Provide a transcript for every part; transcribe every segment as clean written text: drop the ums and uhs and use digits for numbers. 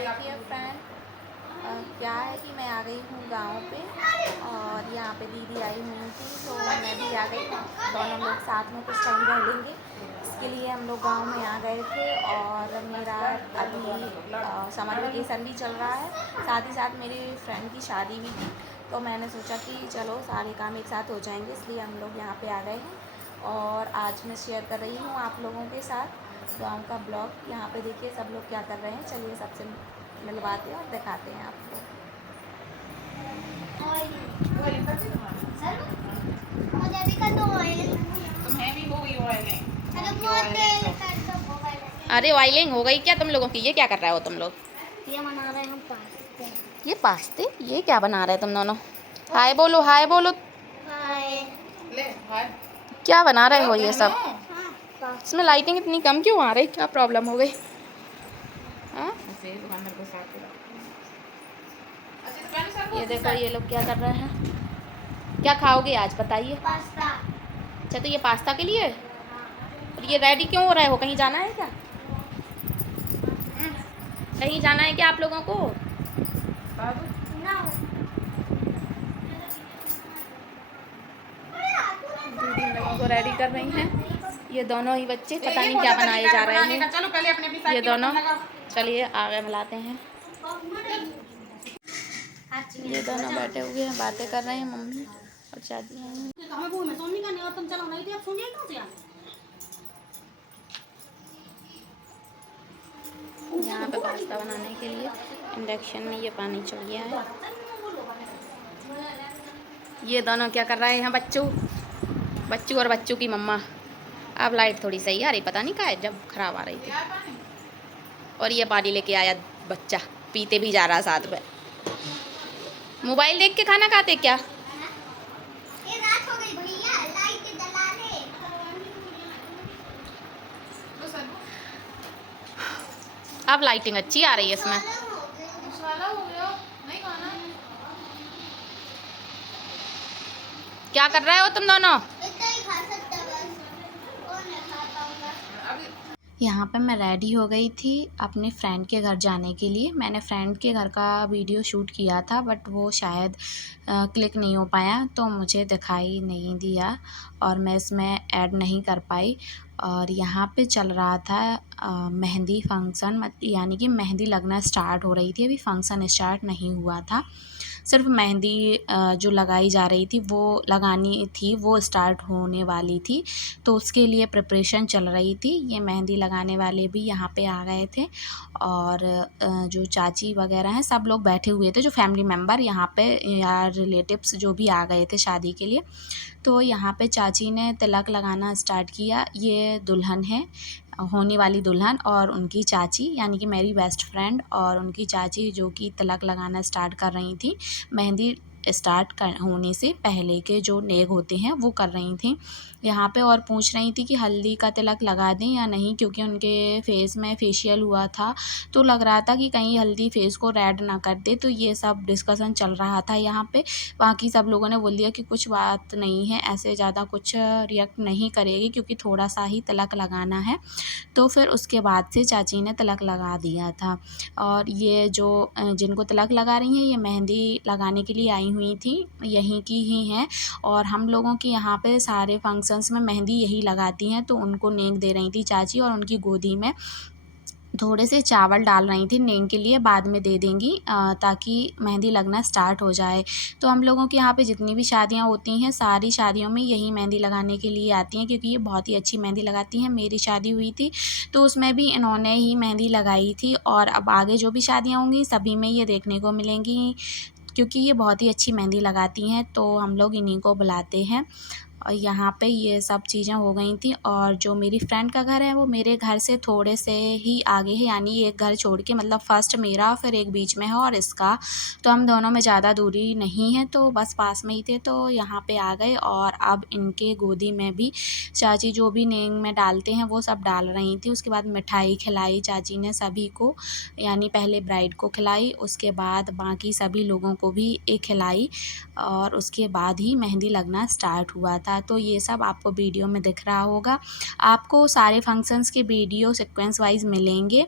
देखिए फ्रेंड, क्या है कि मैं आ गई हूँ गांव पे और यहाँ पे दीदी आई हुई थी तो मैं भी आ गई। दोनों लोग साथ में कुछ टाइम रह लेंगे, इसके लिए हम लोग गांव में आ गए थे। और मेरा अभी समर वेकेशन भी चल रहा है, साथ ही साथ मेरे फ्रेंड की शादी भी थी, तो मैंने सोचा कि चलो सारे काम एक साथ हो जाएंगे, इसलिए हम लोग यहाँ पे आ गए हैं। और आज मैं शेयर कर रही हूँ आप लोगों के साथ गांव का ब्लॉग। यहाँ पे देखिए सब लोग क्या कर रहे हैं, चलिए सबसे मिलवाते हैं और दिखाते हैं आपको। अरे ऑयलिंग हो गई क्या तुम लोगों की? ये क्या कर रहे हो तुम लोग? ये बना रहे हैं हम पास्ते। ये पास्ते? ये क्या बना रहे हैं तुम दोनों? हाय बोलो, हाय बोलो। हाय। क्या बना रहे हो ये सब? हाँ, इसमें लाइटिंग इतनी कम क्यों आ रही? क्या प्रॉब्लम हो गई? हाँ? ये देखो ये लोग क्या कर रहे हैं। क्या खाओगे आज बताइए? पास्ता। अच्छा, तो ये पास्ता के लिए? और ये रेडी क्यों हो रहे हो? कहीं जाना है क्या? कहीं जाना है क्या आप लोगों को? दीदी इन लोगों को रेडी कर रही हैं। ये दोनों ही बच्चे पता नहीं क्या बनाए जा रहे हैं। ये दोनों, चलिए आगे मिलाते हैं। ये दोनों बैठे हुए हैं, बातें कर रहे हैं, मम्मी और चाची हैं। यहाँ पे पास्ता बनाने के लिए इंडक्शन में ये पानी चढ़ गया है। ये दोनों क्या कर रहे हैं? बच्चू और बच्चू की मम्मा। अब लाइट थोड़ी सही आ रही, पता नहीं क्या है, जब खराब आ रही थी। और ये पानी लेके आया बच्चा, पीते भी जा रहा साथ में। मोबाइल देख के खाना खाते क्या? अब लाइटिंग अच्छी आ रही है इसमें। क्या कर रहे हो तुम दोनों? यहाँ पे मैं रेडी हो गई थी अपने फ्रेंड के घर जाने के लिए। मैंने फ्रेंड के घर का वीडियो शूट किया था, बट वो शायद क्लिक नहीं हो पाया, तो मुझे दिखाई नहीं दिया और मैं इसमें ऐड नहीं कर पाई। और यहाँ पे चल रहा था मेहंदी फंक्शन, यानी कि मेहंदी लगना स्टार्ट हो रही थी। अभी फंक्शन स्टार्ट नहीं हुआ था, सिर्फ मेहंदी जो लगाई जा रही थी वो लगानी थी, वो स्टार्ट होने वाली थी, तो उसके लिए प्रिपरेशन चल रही थी। ये मेहंदी लगाने वाले भी यहाँ पे आ गए थे और जो चाची वगैरह हैं सब लोग बैठे हुए थे, जो फैमिली मेम्बर यहाँ पे या रिलेटिव्स जो भी आ गए थे शादी के लिए। तो यहाँ पे चाची ने तिलक लगाना स्टार्ट किया। ये दुल्हन है, होने वाली दुल्हन, और उनकी चाची यानी कि मेरी बेस्ट फ्रेंड और उनकी चाची जो कि तिलक लगाना स्टार्ट कर रही थी। मेहंदी स्टार्ट होने से पहले के जो नेग होते हैं वो कर रही थी यहाँ पे, और पूछ रही थी कि हल्दी का तिलक लगा दें या नहीं, क्योंकि उनके फेस में फेशियल हुआ था तो लग रहा था कि कहीं हल्दी फेस को रेड ना कर दे। तो ये सब डिस्कशन चल रहा था यहाँ पे। बाकी सब लोगों ने बोल दिया कि कुछ बात नहीं है, ऐसे ज़्यादा कुछ रिएक्ट नहीं करेगी क्योंकि थोड़ा सा ही तिलक लगाना है। तो फिर उसके बाद से चाची ने तिलक लगा दिया था। और ये जो जिनको तिलक लगा रही हैं ये मेहंदी लगाने के लिए आई हुई थी, यहीं की ही हैं। और हम लोगों के यहाँ पे सारे फंक्शंस में मेहंदी यही लगाती हैं, तो उनको नेक दे रही थी चाची, और उनकी गोदी में थोड़े से चावल डाल रही थी नेक के लिए, बाद में दे देंगी ताकि मेहंदी लगना स्टार्ट हो जाए। तो हम लोगों के यहाँ पे जितनी भी शादियाँ होती हैं सारी शादियों में यही मेहंदी लगाने के लिए आती हैं, क्योंकि ये बहुत ही अच्छी मेहंदी लगाती हैं। मेरी शादी हुई थी तो उसमें भी इन्होंने ही मेहंदी लगाई थी, और अब आगे जो भी शादियाँ होंगी सभी में ये देखने को मिलेंगी, क्योंकि ये बहुत ही अच्छी मेहंदी लगाती हैं, तो हम लोग इन्हीं को बुलाते हैं। और यहाँ पे ये सब चीज़ें हो गई थी। और जो मेरी फ्रेंड का घर है वो मेरे घर से थोड़े से ही आगे है, यानी एक घर छोड़ के, मतलब फर्स्ट मेरा फिर एक बीच में है और इसका, तो हम दोनों में ज़्यादा दूरी नहीं है, तो बस पास में ही थे। तो यहाँ पे आ गए और अब इनके गोदी में भी चाची जो भी नेंग में डालते हैं वो सब डाल रही थी। उसके बाद मिठाई खिलाई चाची ने सभी को, यानी पहले ब्राइड को खिलाई, उसके बाद बाकी सभी लोगों को भी एक खिलाई, और उसके बाद ही मेहंदी लगना स्टार्ट हुआ था। तो ये सब आपको वीडियो में दिख रहा होगा। आपको सारे फंक्शंस के वीडियो सीक्वेंस वाइज मिलेंगे,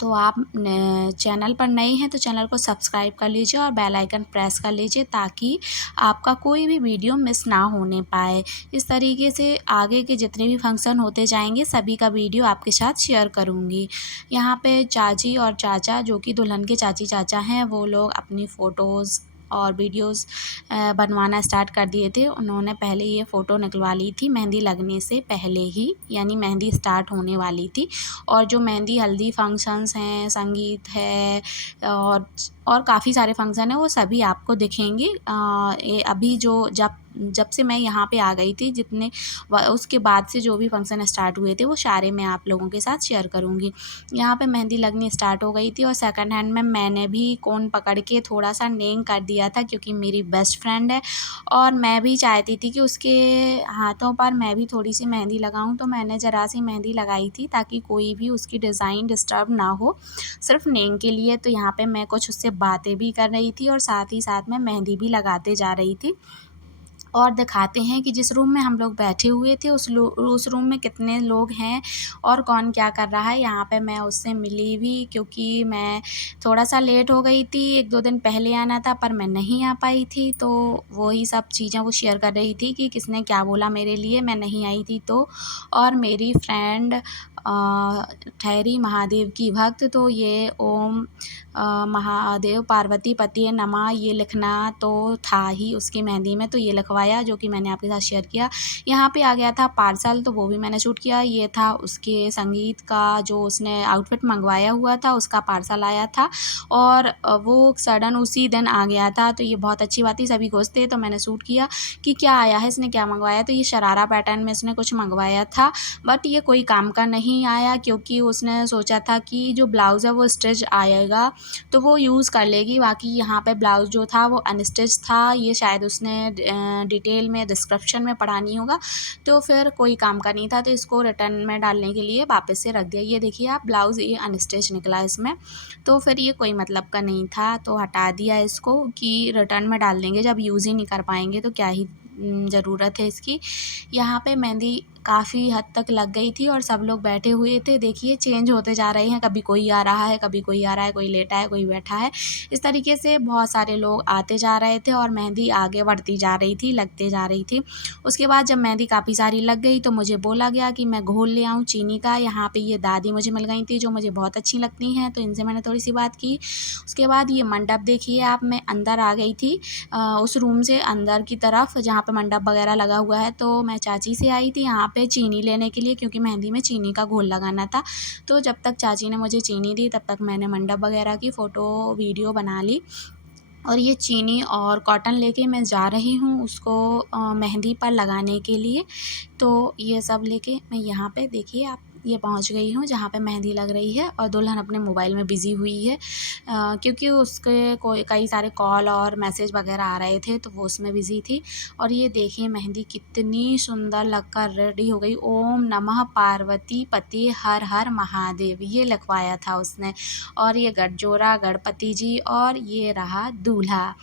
तो आप चैनल पर नए हैं तो चैनल को सब्सक्राइब कर लीजिए और बेल आइकन प्रेस कर लीजिए ताकि आपका कोई भी वीडियो मिस ना होने पाए। इस तरीके से आगे के जितने भी फंक्शन होते जाएंगे सभी का वीडियो आपके साथ शेयर करूँगी। यहाँ पे चाची और चाचा जो कि दुल्हन के चाची चाचा हैं वो लोग अपनी फ़ोटोज़ और वीडियोस बनवाना स्टार्ट कर दिए थे। उन्होंने पहले ये फ़ोटो निकलवा ली थी मेहंदी लगने से पहले ही, यानी मेहंदी स्टार्ट होने वाली थी। और जो मेहंदी हल्दी फंक्शंस हैं, संगीत है और काफ़ी सारे फंक्शन हैं वो सभी आपको दिखेंगे। ये अभी जब से मैं यहाँ पे आ गई थी उसके बाद से जो भी फंक्शन स्टार्ट हुए थे वो सारे मैं आप लोगों के साथ शेयर करूँगी। यहाँ पे मेहंदी लगनी स्टार्ट हो गई थी और सेकंड हैंड में मैंने भी कोन पकड़ के थोड़ा सा नेम कर दिया था क्योंकि मेरी बेस्ट फ्रेंड है और मैं भी चाहती थी कि उसके हाथों पर मैं भी थोड़ी सी मेहंदी लगाऊं। तो मैंने ज़रा सी मेहंदी लगाई थी ताकि कोई भी उसकी डिज़ाइन डिस्टर्ब ना हो, सिर्फ नेम के लिए। तो यहाँ पे मैं कुछ उससे बातें भी कर रही थी और साथ ही साथ में मेहंदी भी लगाते जा रही थी। और दिखाते हैं कि जिस रूम में हम लोग बैठे हुए थे उस रूम में कितने लोग हैं और कौन क्या कर रहा है। यहाँ पे मैं उससे मिली भी क्योंकि मैं थोड़ा सा लेट हो गई थी, 1-2 दिन पहले आना था पर मैं नहीं आ पाई थी। तो वही सब चीज़ें वो शेयर कर रही थी कि किसने क्या बोला मेरे लिए, मैं नहीं आई थी तो। और मेरी फ्रेंड ठहरी महादेव की भक्त, तो ये ओम महादेव पार्वती पतिये नमः ये लिखना तो था ही उसकी मेहंदी में, तो ये लिखवाया जो कि मैंने आपके साथ शेयर किया। यहाँ पे आ गया था पार्सल, तो वो भी मैंने शूट किया। ये था उसके संगीत का जो उसने आउटफिट मंगवाया हुआ था उसका पार्सल आया था और वो सडन उसी दिन आ गया था। तो ये बहुत अच्छी बात थी, सभी खुश थे। तो मैंने शूट किया कि क्या आया है, इसने क्या मंगवाया। तो ये शरारा पैटर्न में इसने कुछ मंगवाया था बट ये कोई काम का नहीं आया क्योंकि उसने सोचा था कि जो ब्लाउज़ है वो स्टिच आएगा तो वो यूज़ कर लेगी। बाकी यहाँ पे ब्लाउज़ जो था वो अनस्टिच था, ये शायद उसने डिटेल में डिस्क्रिप्शन में पढ़ा नहीं होगा, तो फिर कोई काम का नहीं था। तो इसको रिटर्न में डालने के लिए वापस से रख दिया। ये देखिए आप ब्लाउज़ ये अनस्टिच निकला इसमें, तो फिर ये कोई मतलब का नहीं था तो हटा दिया इसको कि रिटर्न में डाल देंगे, जब यूज़ ही नहीं कर पाएंगे तो क्या ही ज़रूरत है इसकी। यहाँ पे मेहंदी काफ़ी हद तक लग गई थी और सब लोग बैठे हुए थे। देखिए चेंज होते जा रहे हैं, कभी कोई आ रहा है, कभी कोई आ रहा है, कोई लेटा है, कोई बैठा है। इस तरीके से बहुत सारे लोग आते जा रहे थे और मेहंदी आगे बढ़ती जा रही थी, लगते जा रही थी। उसके बाद जब मेहंदी काफ़ी सारी लग गई तो मुझे बोला गया कि मैं घोल ले आऊँ चीनी का। यहाँ पे ये दादी मुझे मिल गई थी जो मुझे बहुत अच्छी लगती हैं, तो इनसे मैंने थोड़ी सी बात की। उसके बाद ये मंडप देखिए आप, मैं अंदर आ गई थी उस रूम से अंदर की तरफ जहाँ पे मंडप वगैरह लगा हुआ है। तो मैं चाची से आई थी यहाँ पे चीनी लेने के लिए क्योंकि मेहंदी में चीनी का घोल लगाना था। तो जब तक चाची ने मुझे चीनी दी तब तक मैंने मंडप वगैरह की फ़ोटो वीडियो बना ली। और ये चीनी और कॉटन लेके मैं जा रही हूँ उसको मेहंदी पर लगाने के लिए। तो ये सब लेके मैं यहाँ पे देखिए आप ये पहुँच गई हूँ जहाँ पे मेहंदी लग रही है और दुल्हन अपने मोबाइल में बिज़ी हुई है क्योंकि उसके कोई कई सारे कॉल और मैसेज वगैरह आ रहे थे तो वो उसमें बिज़ी थी। और ये देखिए मेहंदी कितनी सुंदर लगकर रेडी हो गई। ओम नमः पार्वती पति हर हर महादेव ये लिखवाया था उसने। और ये गठजोड़ा गणपति जी और ये रहा दूल्हा।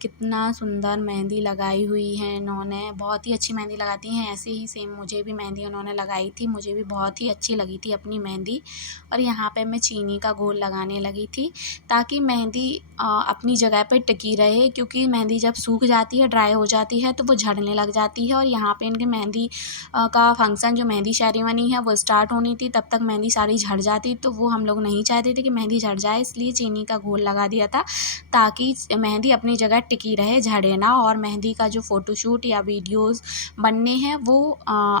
कितना सुंदर मेहंदी लगाई हुई है इन्होंने, बहुत ही अच्छी मेहंदी लगाती हैं। ऐसे ही सेम मुझे भी मेहंदी उन्होंने लगाई थी, मुझे भी बहुत ही अच्छी लगी थी अपनी मेहंदी। और यहाँ पे मैं चीनी का घोल लगाने लगी थी ताकि मेहंदी अपनी जगह पे टिकी रहे क्योंकि मेहंदी जब सूख जाती है ड्राई हो जाती है तो वो झड़ने लग जाती है। और यहाँ पे इनकी मेहंदी का फंक्शन जो मेहंदी सेरेमनी है वो स्टार्ट होनी थी, तब तक मेहंदी सारी झड़ जाती, तो वो हम लोग नहीं चाहते थे कि मेहंदी झड़ जाए, इसलिए चीनी का घोल लगा दिया था ताकि मेहंदी अपनी जगह टिकी रहे, झड़े ना। और मेहंदी का जो फ़ोटोशूट या वीडियोस बनने हैं वो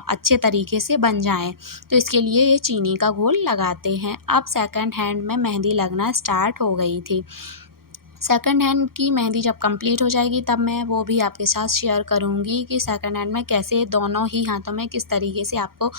अच्छे तरीके से बन जाएं, तो इसके लिए ये चीनी का घोल लगाते हैं। अब सेकंड हैंड में मेहंदी लगना स्टार्ट हो गई थी। सेकंड हैंड की मेहंदी जब कंप्लीट हो जाएगी तब मैं वो भी आपके साथ शेयर करूँगी कि सेकंड हैंड में कैसे दोनों ही हाथों में किस तरीके से आपको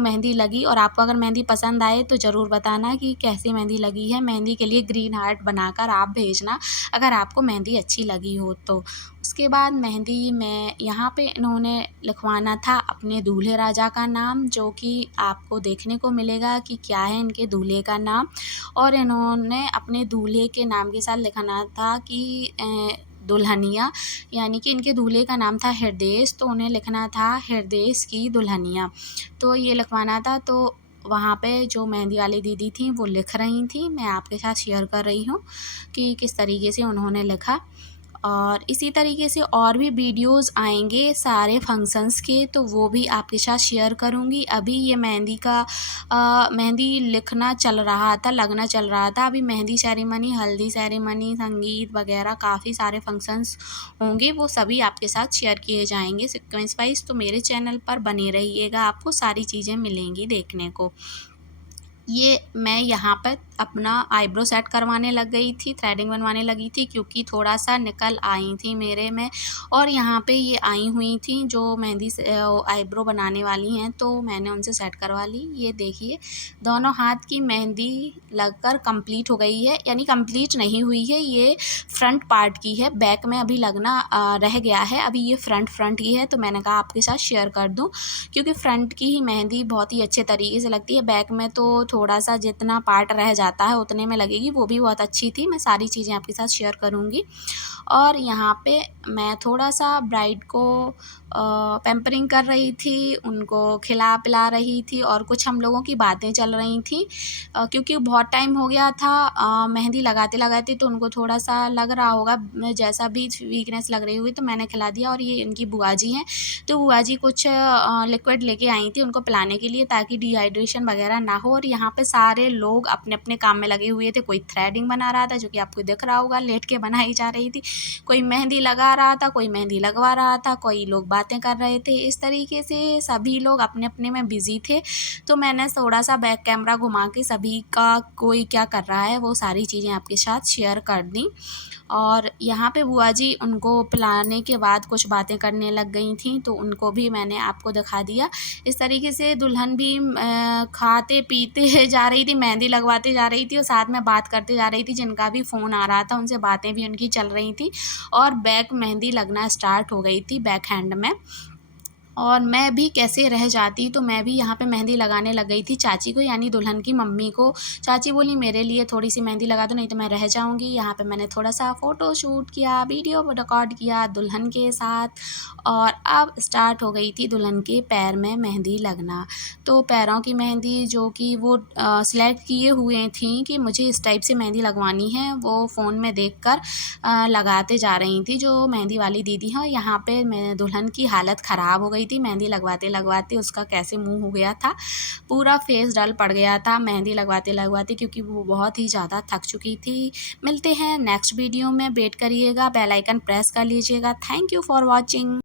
मेहंदी लगी। और आपको अगर मेहंदी पसंद आए तो ज़रूर बताना कि कैसी मेहंदी लगी है। मेहंदी के लिए ग्रीन हार्ट बनाकर आप भेजना अगर आपको मेहंदी अच्छी लगी हो तो। उसके बाद मेहंदी में यहाँ पे इन्होंने लिखवाना था अपने दूल्हे राजा का नाम, जो कि आपको देखने को मिलेगा कि क्या है इनके दूल्हे का नाम। और इन्होंने अपने दूल्हे के नाम के साथ लिखना था कि दुल्हनिया, यानी कि इनके दूल्हे का नाम था हृदेश, तो उन्हें लिखना था हृदेश की दुल्हनिया, तो ये लिखवाना था। तो वहाँ पे जो मेहंदी वाली दीदी थी वो लिख रही थी, मैं आपके साथ शेयर कर रही हूँ कि किस तरीके से उन्होंने लिखा। और इसी तरीके से और भी वीडियोज़ आएंगे सारे फंक्शंस के, तो वो भी आपके साथ शेयर करूँगी। अभी ये मेहंदी का मेहंदी लिखना चल रहा था, लगना चल रहा था। अभी मेहंदी सेरेमनी, हल्दी सेरेमनी, संगीत वगैरह काफ़ी सारे फंक्शंस होंगे, वो सभी आपके साथ शेयर किए जाएंगे सीक्वेंस वाइज। तो मेरे चैनल पर बने रहिएगा, आपको सारी चीज़ें मिलेंगी देखने को। ये मैं यहाँ पर अपना आईब्रो सेट करवाने लग गई थी, थ्रेडिंग बनवाने लगी थी, क्योंकि थोड़ा सा निकल आई थी मेरे में। और यहाँ पे ये आई हुई थी जो मेहंदी से आईब्रो बनाने वाली हैं, तो मैंने उनसे सेट करवा ली। ये देखिए दोनों हाथ की मेहंदी लगकर कंप्लीट हो गई है, यानी कंप्लीट नहीं हुई है, ये फ्रंट पार्ट की है, बैक में अभी लगना रह गया है। अभी ये फ्रंट की है, तो मैंने कहा आपके साथ शेयर कर दूँ, क्योंकि फ्रंट की ही मेहंदी बहुत ही अच्छे तरीके से लगती है। बैक में तो थोड़ा सा जितना पार्ट रह जाता है उतने में लगेगी, वो भी बहुत अच्छी थी। मैं सारी चीज़ें आपके साथ शेयर करूँगी। और यहाँ पे मैं थोड़ा सा ब्राइड को पैम्परिंग कर रही थी, उनको खिला पिला रही थी, और कुछ हम लोगों की बातें चल रही थी, क्योंकि बहुत टाइम हो गया था मेहंदी लगाते लगाते, तो उनको थोड़ा सा लग रहा होगा जैसा भी वीकनेस लग रही हुई, तो मैंने खिला दिया। और ये इनकी बुआ जी हैं, तो बुआ जी कुछ लिक्विड लेके आई थी उनको पिलाने के लिए, ताकि डिहाइड्रेशन वगैरह ना हो। और यहाँ पे सारे लोग अपने अपने काम में लगे हुए थे। कोई थ्रेडिंग बना रहा था, जो कि आपको दिख रहा होगा, लेट के बनाई जा रही थी। कोई मेहंदी लगा रहा था, कोई मेहंदी लगवा रहा था, कोई लोग बातें कर रहे थे। इस तरीके से सभी लोग अपने अपने में बिजी थे। तो मैंने थोड़ा सा बैक कैमरा घुमा के सभी का कोई क्या कर रहा है वो सारी चीज़ें आपके साथ शेयर कर दी। और यहाँ पे बुआ जी उनको पिलाने के बाद कुछ बातें करने लग गई थी, तो उनको भी मैंने आपको दिखा दिया। इस तरीके से दुल्हन भी खाते पीते जा रही थी, मेहंदी लगवाते जा रही थी, और साथ में बात करते जा रही थी। जिनका भी फ़ोन आ रहा था उनसे बातें भी उनकी चल रही थी, और बैक मेहंदी लगना स्टार्ट हो गई थी बैक हैंड में। और मैं भी कैसे रह जाती, तो मैं भी यहाँ पे मेहंदी लगाने लग गई थी चाची को, यानी दुल्हन की मम्मी को। चाची बोली मेरे लिए थोड़ी सी मेहंदी लगा दो, नहीं तो मैं रह जाऊँगी। यहाँ पे मैंने थोड़ा सा फ़ोटो शूट किया, वीडियो रिकॉर्ड किया दुल्हन के साथ। और अब स्टार्ट हो गई थी दुल्हन के पैर में मेहंदी लगना। तो पैरों की मेहंदी जो कि वो सिलेक्ट किए हुए थी कि मुझे इस टाइप से मेहंदी लगवानी है, वो फ़ोन में देख कर लगाते जा रही थी जो मेहंदी वाली दीदी हैं। और यहाँ पे मैं दुल्हन की हालत ख़राब हो गई थी मेहंदी लगवाते लगवाते। उसका कैसे मुंह हो गया था, पूरा फेस डल पड़ गया था मेहंदी लगवाते लगवाते, क्योंकि वो बहुत ही ज़्यादा थक चुकी थी। मिलते हैं नेक्स्ट वीडियो में, वेट करिएगा, बेल आइकन प्रेस कर लीजिएगा। Thank you for watching.